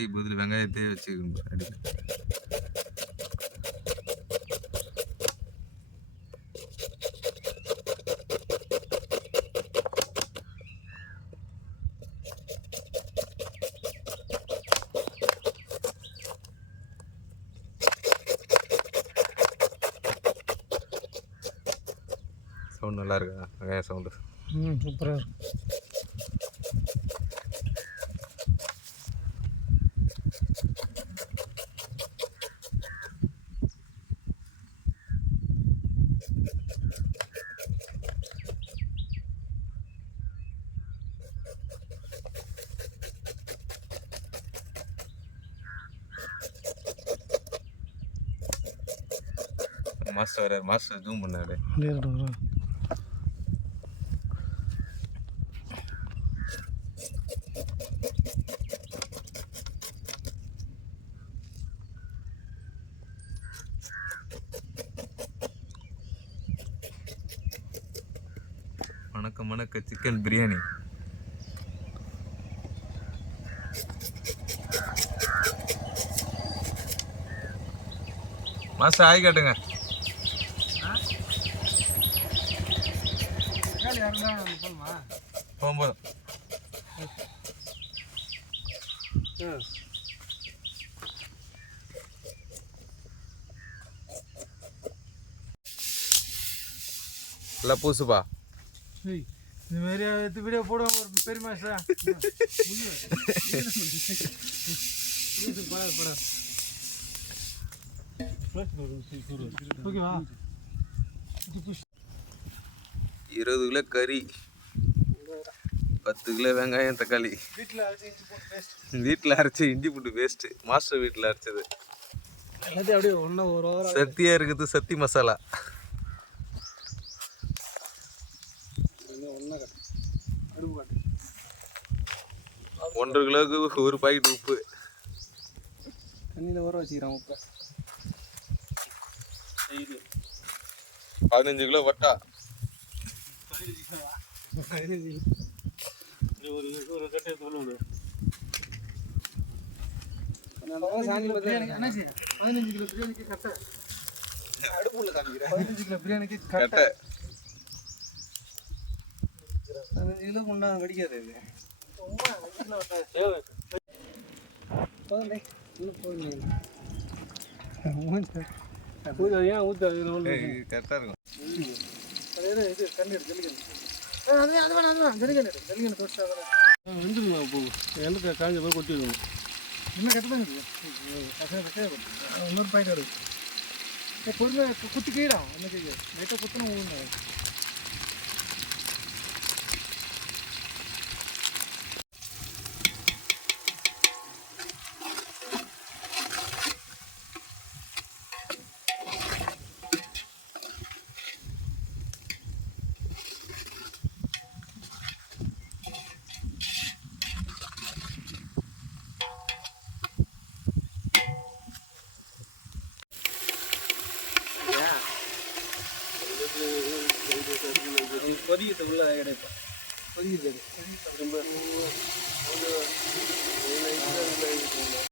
முட்டைக்கு பதில் வெங்காயத்தையே வச்சுக்கணும் அடிக்க. சவுண்ட் நல்லா இருக்கா? வெங்காய சவுண்டு சூப்பராக இருக்கும். மாஸ்டர் வர மாஸ்டர் ஜூம் பண்ணாரு. மணக்க சிக்கன் பிரியாணி. மாஸ்டர் ஆகி காட்டுங்க. போகும்போது இல்லை பூசுப்பா. இந்த மாதிரி எடுத்து வீடியோ போடுவாங்க ஒரு பெரிய மாஸ்டரா. ஓகேவா? 20 கிலோ கறி, 10 கிலோ வெங்காயம் தக்காளி. வீட்டில் அரைச்சி இஞ்சி பூண்டு பேஸ்ட்டு. மாஸ்டர் வீட்டில் அரைச்சது. எல்லாத்தையும் அப்படியே ஒன்றா ஒரு வாரம் சத்தியாக இருக்குது. சத்தி மசாலா 1.5 கிலோவுக்கு ஒரு பாக்கெட் உப்பு. தண்ணியில் ஊற வச்சுக்கிறான் உப்பை. 15 கிலோ வட்டா. ஒரு கட்டை சொல்ல முடியும். 15 கிலோ பிரியாணிக்கு கட்டை. அடுப்புல காமிக்கிறேன். 15 கிலோ பிரியாணிக்கு கட்டை. 15 கிலோ கொண்டா வெடிக்காது இது. கரெக்டாக இருக்கும். இது கண்ணு ஜல்லிக்கண்ணு. அது வேணாம் ஜல்லிக்கண்ணு தோட்டா வந்துருங்க. போ எண்ணெய் காஞ்ச போய் கொட்டிடுங்க. இன்னும் கட்டதான் இருக்குது. இன்னொரு பாயிண்ட் வருது. பொறுமை குத்தி கீழா அன்னைக்கு லைட்டாக குத்தணும் ஊங்க. கொதிக்கிறதுக்குள்ள கிடைக்கும். கொதிக்கிறது